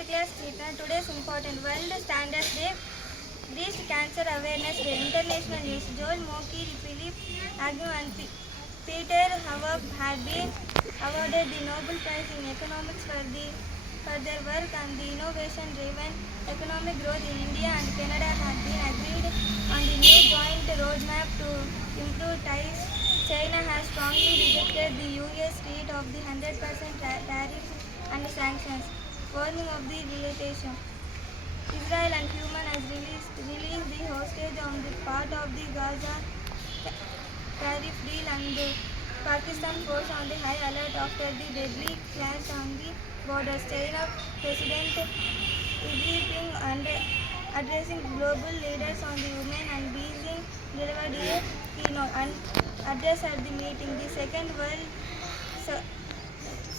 10th class children. Today's important World Standards Day. Breast Cancer Awareness Day. International news. Joel Moky, Philip Agnew and Peter Hawke had been awarded the Nobel Prize in Economics for their work on the innovation-driven economic growth in India and Canada had been agreed on the new joint roadmap to improve ties. China has strongly rejected the US threat of the 100% tariffs and sanctions, warning of the retaliation. Israel and Hamas has released the hostage on the part of the Gaza tariff deal, and Pakistan force on the high alert after the deadly clash on the borders. China President Xi Jinping and addressing global leaders on the women and Beijing delivered a keynote and address at the meeting. The second World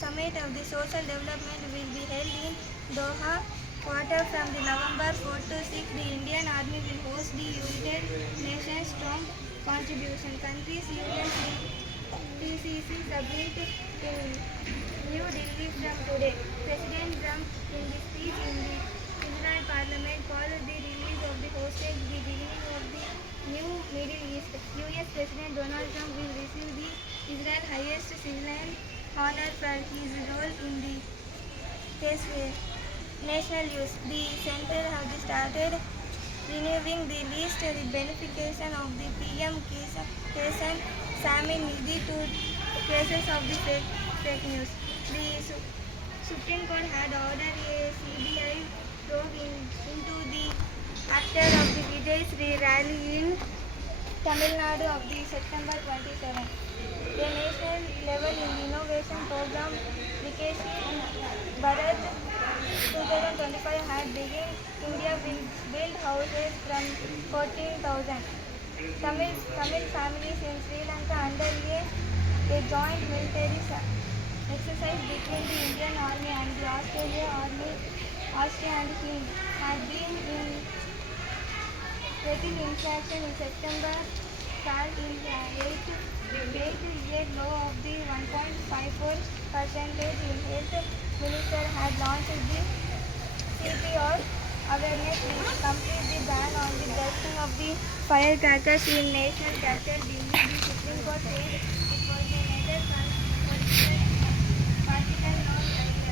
Summit of the Social Development will be held in Doha, Qatar from the November 4 to 6. The Indian Army will host the United Nations Strong Contribution Countries UNCCC summit in New Delhi from today. President Trump in the speech in the Israel Parliament called the release of the hostage the beginning of the new Middle East. US President Donald Trump will receive the Israel highest civilian honor for his role in the peace. National news. The center has started renewing the list the beneficiation of the PM Kisan Sammin Nidhi to cases of the fake news. The Supreme Court had ordered a CBI probe into the actor of the Vijay rally in Tamil Nadu of the September 27. A national level in the innovation program Vikeshi Bharat 2025 had begun. India will build houses from 14,000. Tamil families in Sri Lanka under a joint military exercise between the Indian Army and the Austria and Hind had been in threatened interaction in September. Fell in the 8-year low of the 1.54% in health minister had launched the CPR awareness to complete the ban on the bursting of the firecrackers in national capital Delhi. The Supreme Court said it was neither partisan nor tribal.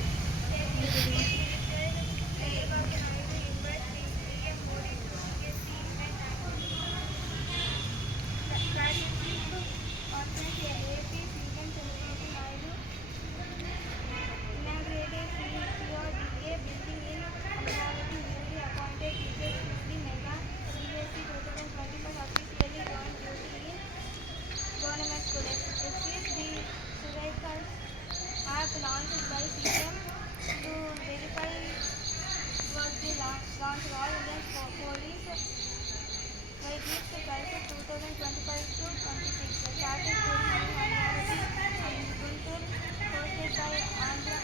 Launched by CM to verify was the launch all against police by gift crisis 2025 to 26. Started touring minority and Guntur hosted by Andhra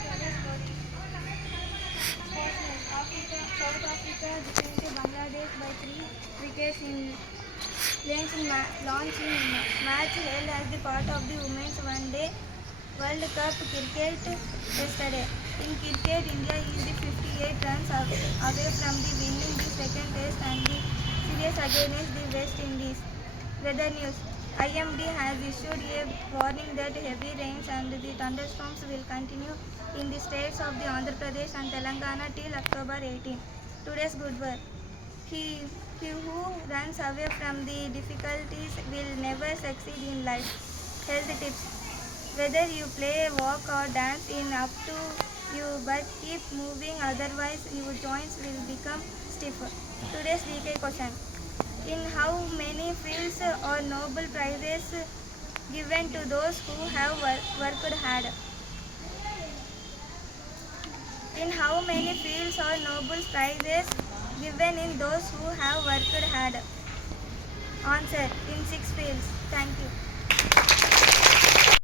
Pradesh police. South Africa defeated Bangladesh by 3 wickets in launching match held as the part of the Women's One Day World Cup cricket yesterday. In cricket, India is 58 runs away from the winning the second test and the series against the West Indies. Weather news. IMD has issued a warning that heavy rains and the thunderstorms will continue in the states of the Andhra Pradesh and Telangana till October 18. Today's good word. He who runs away from the difficulties will never succeed in life. Health tips. Whether you play, walk or dance in up to you, but keep moving, otherwise your joints will become stiffer. Today's DK question. In how many fields are Nobel Prizes given to those who have worked hard? In how many fields are Nobel Prizes given in those who have worked hard? Answer. In 6 fields. Thank you.